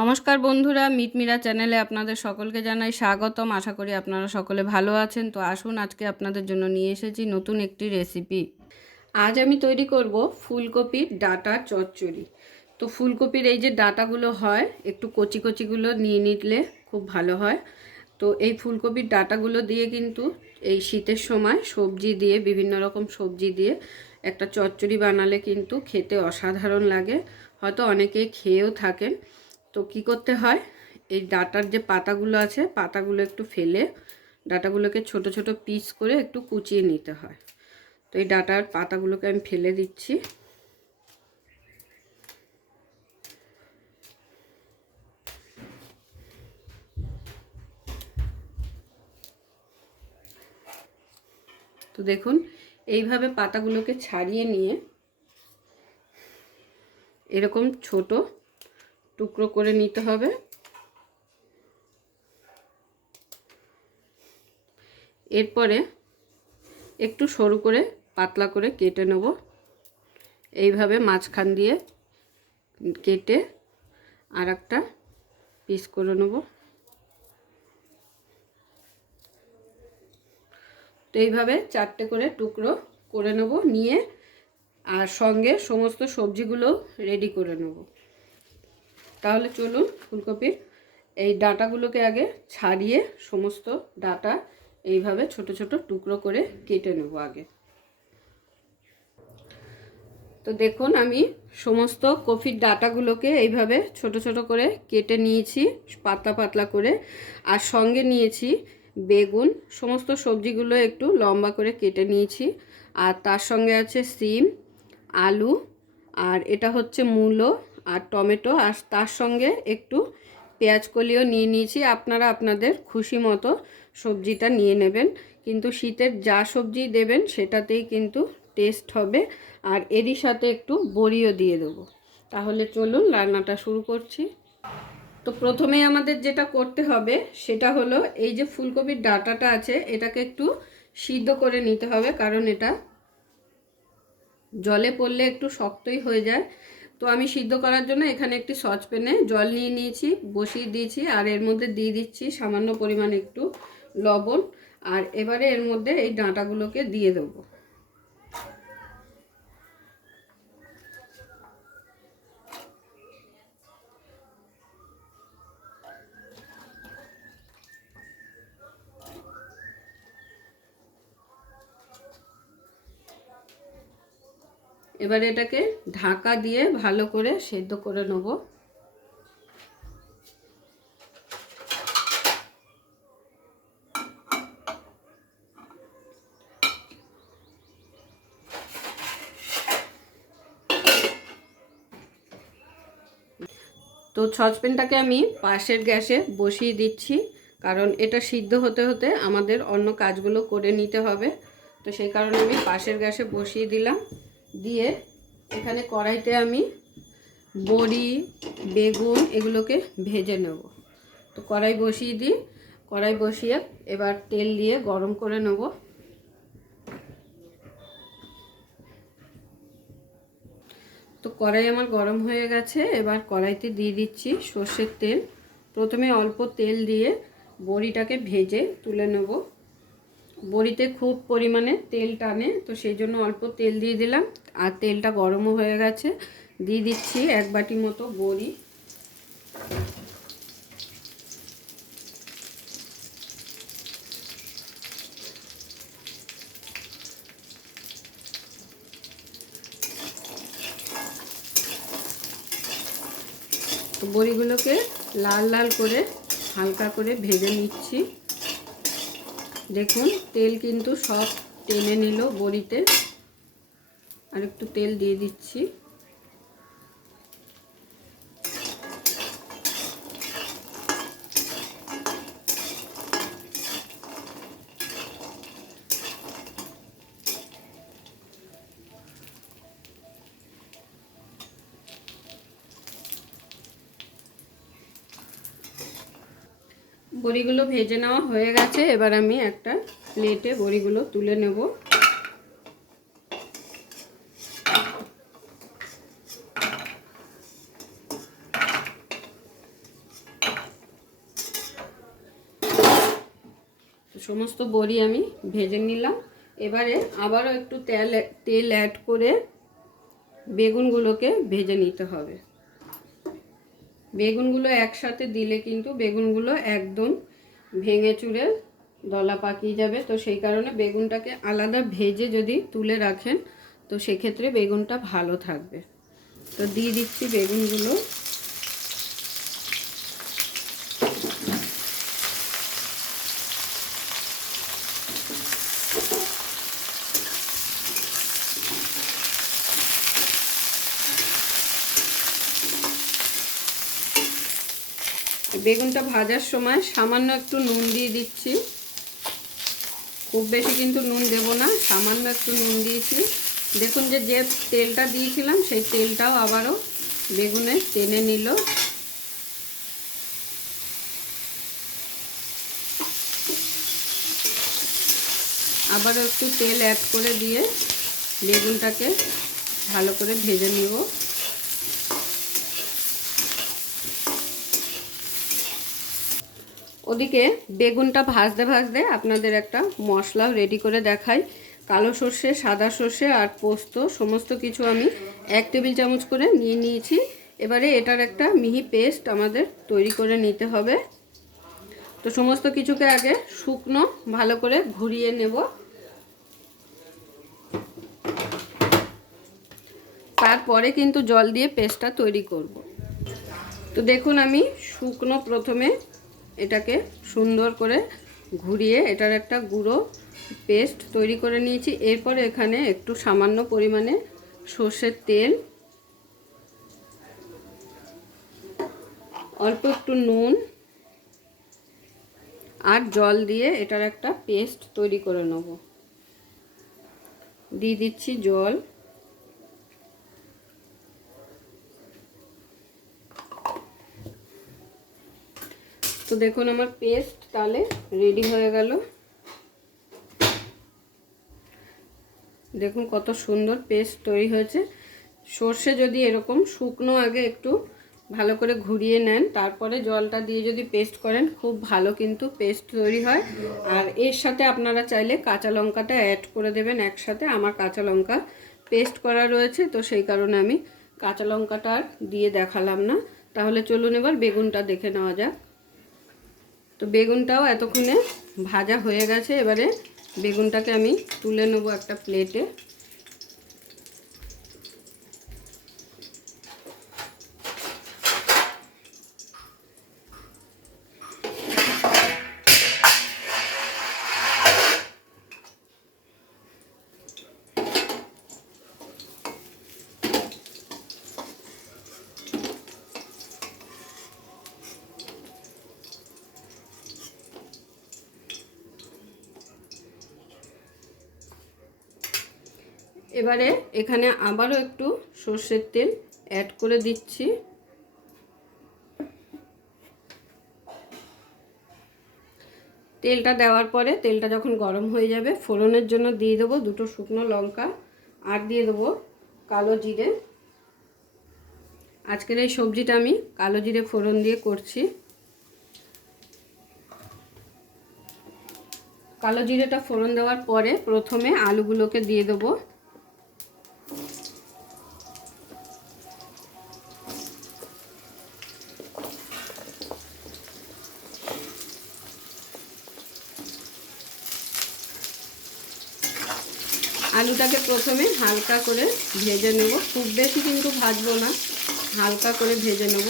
নমস্কার বন্ধুরা, মিটমিরা চ্যানেলে আপনাদের সকলকে জানাই স্বাগতম। আশা করি আপনারা সকলে ভালো আছেন। তো আসুন, আজকে আপনাদের জন্য নিয়ে এসেছি নতুন একটি রেসিপি। আজ আমি তৈরি করব ফুলকপির ডাঁটা চচ্চড়ি। তো ফুলকপির এই যে ডাঁটাগুলো হয়, একটু কচি কচিগুলো নিয়ে নিলে খুব ভালো হয়। তো এই ফুলকপির ডাঁটাগুলো দিয়ে কিন্তু এই শীতের সময় সবজি দিয়ে, বিভিন্ন রকম সবজি দিয়ে একটা চচ্চড়ি বানালে কিন্তু খেতে অসাধারণ লাগে। হয়তো অনেকেই খেয়েও থাকেন। তো কি করতে হয়, এই ডাঁটার যে পাতাগুলো আছে, পাতাগুলো একটু ফেলে ডাঁটাগুলোকে ছোট ছোট পিস করে একটু কুচিয়ে নিতে হয়। তো এই ডাঁটার পাতাগুলোকে আমি ফেলে দিচ্ছি। তো দেখুন, এইভাবে পাতাগুলোকে ছাড়িয়ে নিয়ে এরকম ছোট টুকরো করে নিতে হবে। এরপরে একটু সরু করে পাতলা করে কেটে নেব। এইভাবে মাঝখান দিয়ে কেটে আর একটা পিস করে নেব। তো এইভাবে চারটে করে টুকরো করে নেব, নিয়ে আর সঙ্গে সমস্ত সবজিগুলো রেডি করে নেব। তাহলে চলুন, ফুলকপির এই ডাঁটাগুলোকে আগে ছাড়িয়ে সমস্ত ডাঁটা এইভাবে ছোট ছোট টুকরো করে কেটে নেব আগে। তো দেখুন, আমি সমস্ত কপির ডাঁটাগুলোকে এইভাবে ছোট ছোট করে কেটে নিয়েছি, পাতলা পাতলা করে। আর সঙ্গে নিয়েছি বেগুন, সমস্ত সবজিগুলো একটু লম্বা করে কেটে নিয়েছি। আর তার সঙ্গে আছে সিম, আলু, আর এটা হচ্ছে মূলো আর টমেটো, আর তার সঙ্গে একটু পেঁয়াজ কলিও নিয়ে নিয়েছি। আপনারা আপনাদের খুশি মতো সবজিটা নিয়ে নেবেন, কিন্তু শীতের যা সবজি দেবেন সেটাতেই কিন্তু টেস্ট হবে। আর এরই সাথে একটু বড়িও দিয়ে দেবো। তাহলে চলুন, রান্নাটা শুরু করছি। তো প্রথমেই আমাদের যেটা করতে হবে সেটা হলো, এই যে ফুলকপির ডাঁটাটা আছে এটাকে একটু সিদ্ধ করে নিতে হবে, কারণ এটা জলে পড়লে একটু শক্তই হয়ে যায়। তো আমি সিদ্ধ করার জন্য এখানে একটি সসপ্যানে জল নিয়ে নিয়েছি, বসিয়ে দিয়েছি। আর এর মধ্যে দিয়ে দিচ্ছি সামান্য পরিমাণ একটু লবণ। আর এবারে এর মধ্যে এই ডাঁটাগুলোকে দিয়ে দেবো। এবারে এটাকে ঢাকা দিয়ে ভালো করে সেদ্ধ করে নেব। তো সসপ্যানটাকে আমি পাশের গ্যাসে বসিয়ে দিচ্ছি, কারণ এটা সিদ্ধ হতে হতে আমাদের অন্য কাজগুলো করে নিতে হবে। তো সেই কারণে আমি পাশের গ্যাসে বসিয়ে দিলাম। দিয়ে এখানে কড়াইতে আমি বড়ি, বেগুন এগুলোকে ভেজে নেব। তো কড়াই বসিয়ে দিই, কড়াই বসিয়ে এবার তেল দিয়ে গরম করে নেব। তো কড়াই আমার গরম হয়ে গেছে, এবার কড়াইতে দিয়ে দিচ্ছি সর্ষের তেল। প্রথমে অল্প তেল দিয়ে বড়িটাকে ভেজে তুলে নেব। বড়িতে খুব পরিমাণে তেল টানে, তো সেই জন্য অল্প তেল দিয়ে দিলাম। আর তেলটা গরমও হয়ে গেছে, দিয়ে দিচ্ছি এক বাটি মতো বড়ি। তো বড়িগুলোকে লাল লাল করে হালকা করে ভেজে নিচ্ছি। দেখুন, তেল কিন্তু সব টেনে নিল বড়িতে। আর একটু তেল দিয়ে দিচ্ছি। বড়িগুলো ভেজে নেওয়া হয়ে গেছে, এবার আমি একটা প্লেটে বড়িগুলো তুলে নেব। সমস্ত বড়ি আমি ভেজে নিলাম। এবারে আবারও একটু তেল অ্যাড করে বেগুনগুলোকে ভেজে নিতে হবে। বেগুনগুলো একসাথে দিলে কিন্তু বেগুনগুলো একদম ভেঙে চুরে দলা পাকিয়ে যাবে। তো সেই কারণে বেগুনটাকে আলাদা ভেজে যদি তুলে রাখেন তো সেক্ষেত্রে বেগুনটা ভালো থাকবে। তো দিয়ে দিচ্ছি বেগুনগুলো। বেগুনটা ভাজার সময় সামান্য একটু নুন দিয়ে দিচ্ছি, খুব বেশি কিন্তু নুন দেব না, সামান্য একটু নুন দিয়েছি। দেখুন যে তেলটা দিয়েছিলাম সেই তেলটাও আবারও বেগুনে টেনে নিল। আবারও একটু তেল অ্যাড করে দিয়ে বেগুনটাকে ভালো করে ভেজে নিব। ওদিকে বেগুনটা ভাজতে ভাজতে আপনাদের একটা মশলাও রেডি করে দেখাই। কালো সর্ষে, সাদা সর্ষে আর পোস্ত সমস্ত কিছু আমি 1 টেবিল চামচ করে নিয়ে নিয়েছি। এবারে এটার একটা মিহি পেস্ট আমাদের তৈরি করে নিতে হবে। তো সমস্ত কিছুকে আগে শুকনো ভালো করে ঘুরিয়ে নেব, তারপরে কিন্তু জল দিয়ে পেস্টটা তৈরি করব। তো দেখুন আমি শুকনো প্রথমে এটাকে সুন্দর করে ঘুরিয়ে এটার একটা গুঁড়ো পেস্ট তৈরি করে নিয়েছি। এরপর এখানে একটু সামান্য পরিমাণে সর্ষের তেল, অল্প একটু নুন আর জল দিয়ে এটার একটা পেস্ট তৈরি করে নেব। দিয়ে দিচ্ছি জল। তো দেখুন আমার পেস্ট তাহলে রেডি হয়ে গেল। দেখুন কত সুন্দর পেস্ট তৈরি হয়েছে। সর্ষে যদি এরকম শুকনো আগে একটু ভালো করে ঘুরিয়ে নেন, তারপরে জলটা দিয়ে যদি পেস্ট করেন খুব ভালো কিন্তু পেস্ট তৈরি হয়। আর এর সাথে আপনারা চাইলে কাঁচা লঙ্কাটা অ্যাড করে দেবেন একসাথে। আমার কাঁচা লঙ্কা পেস্ট করা রয়েছে, তো সেই কারণে আমি কাঁচা লঙ্কাটা আর দিয়ে দেখালাম না। তাহলে চলুন এবার বেগুনটা দেখে নেওয়া যাক। তো বেগুনটাও এতক্ষণে ভাজা হয়ে গেছে। এবারে বেগুনটাকে আমি তুলে নেব একটা প্লেটে। এবারে এখানে আবারও একটু সর্ষের তেল অ্যাড করে দিচ্ছি। তেলটা দেওয়ার পরে তেলটা যখন গরম হয়ে যাবে ফোড়নের জন্য দিয়ে দেবো 2টো শুকনো লঙ্কা আর দিয়ে দেবো কালো জিরে। আজকের এই সবজিটা আমি কালো জিরে ফোড়ন দিয়ে করছি। কালো জিরেটা ফোড়ন দেওয়ার পরে প্রথমে আলুগুলোকে দিয়ে দেবো। আলুটাকে প্রথমে হালকা করে ভেজে নেব, খুব বেশি কিন্তু ভাজবো না, হালকা করে ভেজে নেব।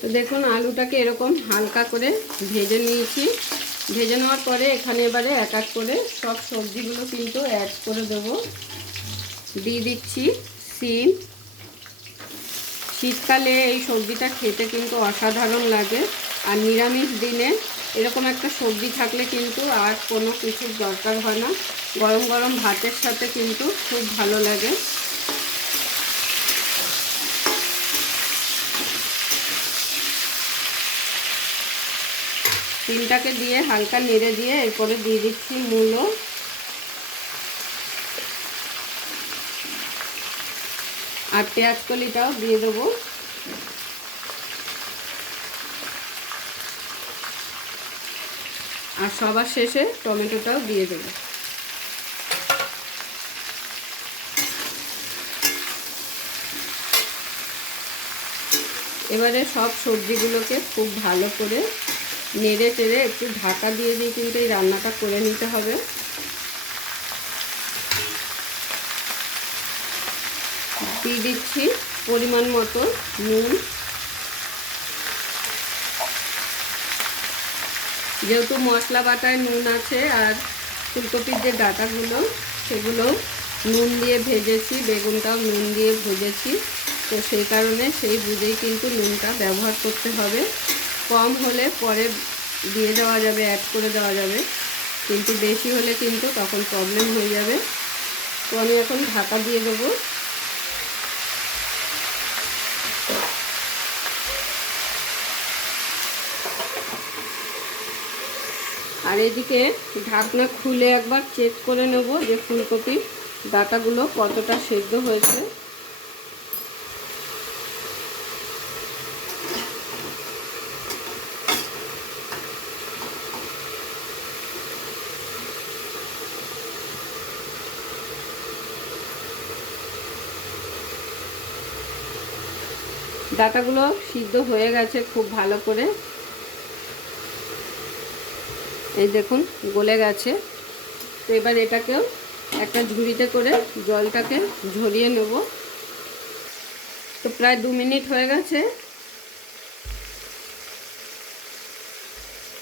তো দেখুন আলুটাকে এরকম হালকা করে ভেজে নিয়েছি। ভেজে নেওয়ার পরে এখানে এবারে এক এক করে সব সবজিগুলো কিন্তু অ্যাড করে দেবো। দিয়ে দিচ্ছি সিম। শীতকালে এই সবজিটা খেতে কিন্তু অসাধারণ লাগে। আর নিরামিষ দিনে এরকম একটা সবজি থাকলে কিন্তু আর কোনো কিছুর দরকার হয় না, গরম গরম ভাতের সাথে কিন্তু খুব ভালো লাগে। সিমটাকে দিয়ে হালকা নেড়ে দিয়ে এরপরে দিয়ে দিচ্ছি মূলো আর পেঁয়াজ কলিটাও দিয়ে দেবো। আর সবার শেষে টমেটোটাও দিয়ে দেবো। এবারে সব সবজিগুলোকে খুব ভালো করে নেড়ে চেড়ে একটু ঢাকা দিয়ে দিয়ে কিন্তু এই রান্নাটা করে নিতে হবে। দিয়ে দিচ্ছি পরিমাণ মতো নুন। যেহেতু মশলা বাটায় নুন আছে আর ফুলকপির যে ডাঁটাগুলো সেগুলো নুন দিয়ে ভেজেছি, বেগুনটাও নুন দিয়ে ভেজেছি, তো সেই কারণে সেই বুঝেই কিন্তু নুনটা ব্যবহার করতে হবে। কম হলে পরে দিয়ে দেওয়া যাবে, অ্যাড করে দেওয়া যাবে, কিন্তু বেশি হলে কিন্তু তখন প্রবলেম হয়ে যাবে। তো আমি এখন ঢাকা দিয়ে দেবো। আর এদিকে ঢাকনা খুলে একবার চেক করে নেব যে ফুলকপির ডাঁটাগুলো কতটা সেদ্ধ হয়েছে। ডাঁটাগুলো সিদ্ধ হয়ে গেছে খুব ভালো করে, এই দেখুন গলে গেছে। তো এবার এটাকেও একটা ঝুড়িতে করে জলটাকে ঝরিয়ে নেব। তো প্রায় 2 মিনিট হয়ে গেছে,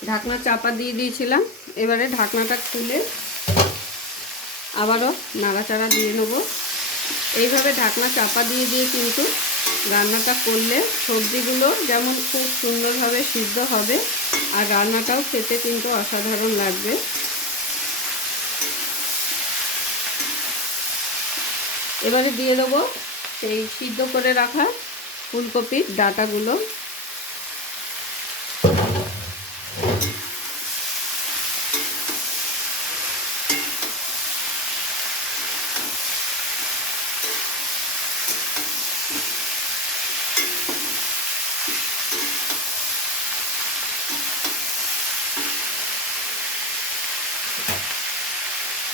ঢাকনা চাপা দিয়ে দিয়েছিলাম। এবারে ঢাকনাটা খুলে আবারও নাড়াচাড়া দিয়ে নেব। এইভাবে ঢাকনা চাপা দিয়ে দিয়ে কিন্তু রান্নাটা করলে সবজিগুলো যেমন খুব সুন্দরভাবে সিদ্ধ হবে আর রান্নাটাও খেতে কিন্তু অসাধারণ লাগবে। এবারে দিয়ে দেবো সেই সিদ্ধ করে রাখা ফুলকপির ডাঁটাগুলো।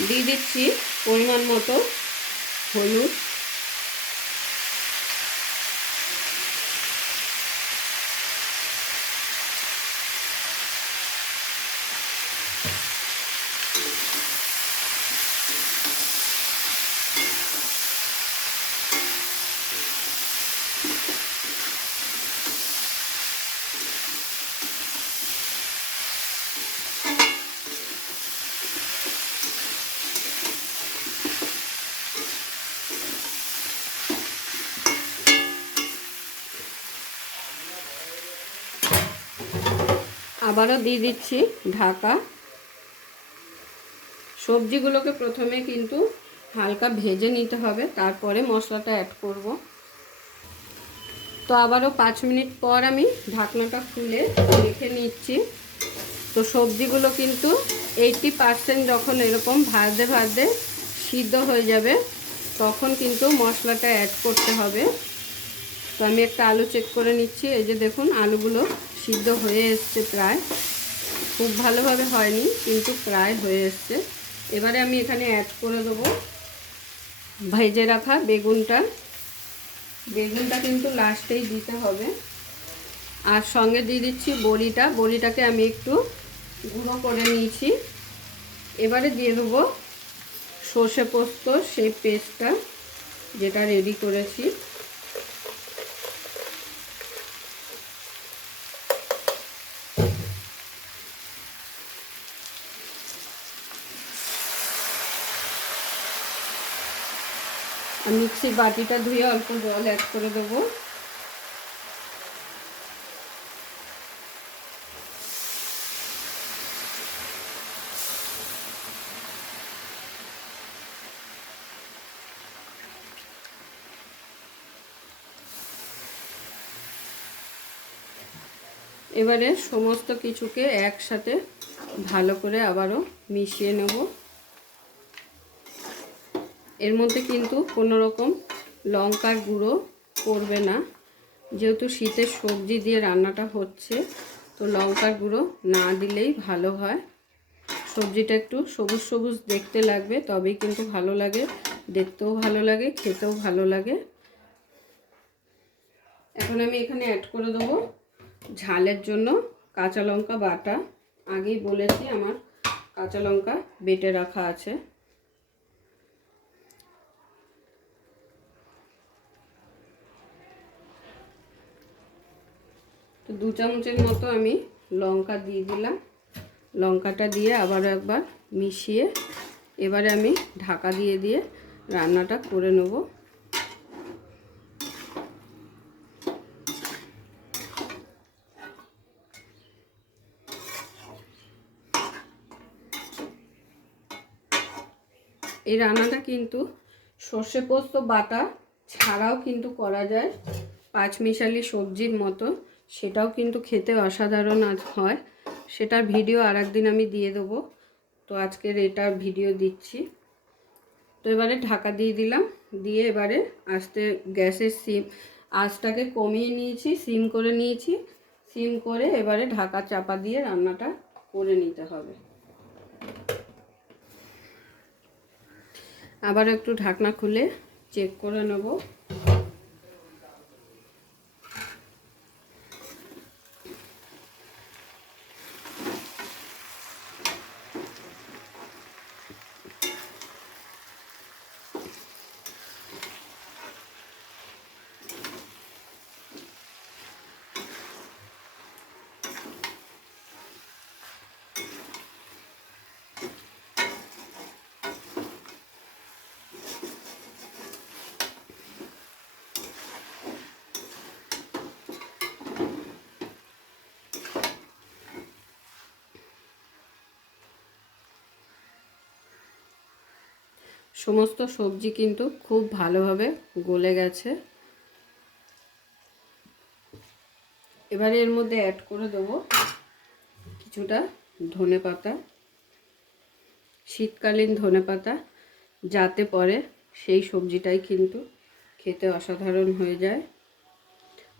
দিয়ে দিচ্ছি পরিমাণ মতো হলুদ, আবারও দিয়ে দিচ্ছি ঢাকা। সবজিগুলোকে প্রথমে কিন্তু হালকা ভেজে নিতে হবে, তারপরে মশলাটা অ্যাড করব। তো আবারও 5 মিনিট পর আমি ঢাকনাটা খুলে রেখে নিচ্ছি। তো সবজিগুলো কিন্তু 80% যখন এরকম ভাজতে ভাজতে সিদ্ধ হয়ে যাবে তখন কিন্তু মশলাটা অ্যাড করতে হবে। তো আমি একটা আলু চেক করে নিচ্ছি, এই যে দেখুন আলুগুলো সিদ্ধ হয়ে এসছে, প্রায়, খুব ভালোভাবে হয়নি কিন্তু প্রায় হয়ে এসছে। এবারে আমি এখানে অ্যাড করে দেবো ভেজে রাখা বেগুনটা। বেগুনটা কিন্তু লাস্টেই দিতে হবে। আর সঙ্গে দিয়ে দিচ্ছি বড়িটা। বড়িটাকে আমি একটু গুঁড়ো করে নিয়েছি। এবারে দিয়ে দেবো সর্ষে পোস্ত, সেই পেস্টটা যেটা রেডি করেছি। মিক্সির বাটিটা ধুয়ে অল্প জল অ্যাড করে দেবো। এবারে সমস্ত কিছুকে একসাথে ভালো করে আবারও মিশিয়ে নেব। এর মধ্যে কিন্তু কোনো রকম লঙ্কার গুঁড়ো পড়বে না, যেহেতু শীতের সবজি দিয়ে রান্নাটা হচ্ছে, তো লঙ্কার গুঁড়ো না দিলেই ভালো হয়। সবজিটা একটু সবুজ সবুজ দেখতে লাগবে, তবেই কিন্তু ভালো লাগে, দেখতেও ভালো লাগে, খেতেও ভালো লাগে। এখন আমি এখানে অ্যাড করে দেবো ঝালের জন্য কাঁচা লঙ্কা বাটা। আগেই বলেছি আমার কাঁচা লঙ্কা বেটে রাখা আছে। তো 2 চামচের মতো আমি লঙ্কা দিয়ে দিলাম। লঙ্কাটা দিয়ে আবারও একবার মিশিয়ে এবারে আমি ঢাকা দিয়ে দিয়ে রান্নাটা করে নেব। এই রান্নাটা কিন্তু সর্ষে পোস্ত বাটা ছাড়াও কিন্তু করা যায়, পাঁচমিশালি সবজির মতো, সেটাও কিন্তু খেতে অসাধারণ হয়। সেটার ভিডিও আরেকদিন আমি দিয়ে দেবো, তো আজকের এটার ভিডিও দিচ্ছি। তো এবারে ঢাকা দিয়ে দিলাম, দিয়ে এবারে আস্তে গ্যাসের আঁচটাকে কমিয়ে নিয়েছি, সিম করে নিয়েছি। সিম করে এবারে ঢাকা চাপা দিয়ে রান্নাটা করে নিতে হবে। আবার একটু ঢাকনা খুলে চেক করে নেব। সমস্ত সবজি কিন্তু খুব ভালোভাবে গলে গেছে। এবারে এর মধ্যে অ্যাড করে দেবো কিছুটা ধনেপাতা, শীতকালীন ধনেপাতা, যাতে পরে সেই সবজিটাই কিন্তু খেতে অসাধারণ হয়ে যায়,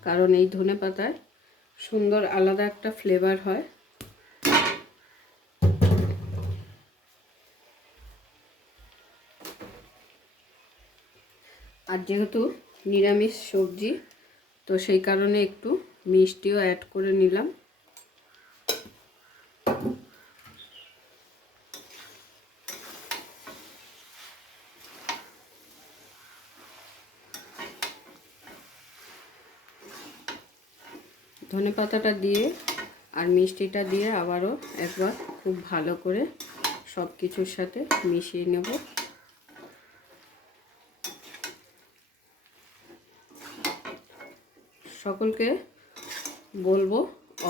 কারণ এই ধনেপাতায় সুন্দর আলাদা একটা ফ্লেভার হয়। আর যেহেতু নিরামিষ সবজি, তো সেই কারণে একটু মিষ্টিও অ্যাড করে নিলাম। ধনেপাতাটা দিয়ে আর মিষ্টিটা দিয়ে আবারও একবার খুব ভালো করে সব কিছুর সাথে মিশিয়ে নেব। সকলকে বলবো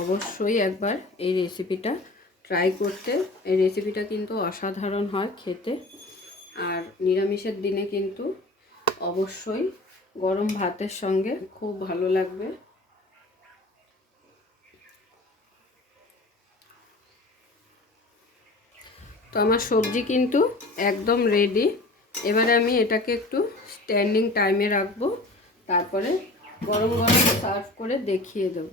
অবশ্যই একবার এই রেসিপিটা ট্রাই করতে। এই রেসিপিটা কিন্তু অসাধারণ হয় খেতে, আর নিরামিষের দিনে কিন্তু অবশ্যই গরম ভাতের সঙ্গে খুব ভালো লাগবে। তো আমার সবজি কিন্তু একদম রেডি। এবারে আমি এটাকে একটু স্ট্যান্ডিং টাইমে রাখবো, তারপরে গরম গরম সার্ভ করে দেখিয়ে দেব।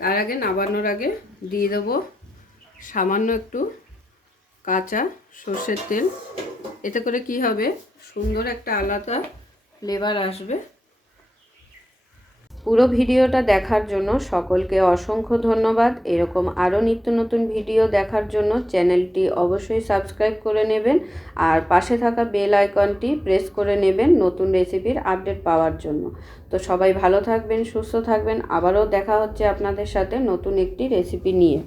তার আগে নামানোর আগে দিয়ে দেবো সামান্য একটু কাঁচা সর্ষের তেল। এতে করে কি হবে, সুন্দর একটা আলাদা ফ্লেভার আসবে। পুরো ভিডিওটা দেখার জন্য সকলকে অসংখ্য ধন্যবাদ। এরকম আরও নিত্য নতুন ভিডিও দেখার জন্য চ্যানেলটি অবশ্যই সাবস্ক্রাইব করে নেবেন, আর পাশে থাকা বেল আইকনটি প্রেস করে নেবেন নতুন রেসিপির আপডেট পাওয়ার জন্য। তো সবাই ভালো থাকবেন, সুস্থ থাকবেন। আবারও দেখা হচ্ছে আপনাদের সাথে নতুন একটি রেসিপি নিয়ে।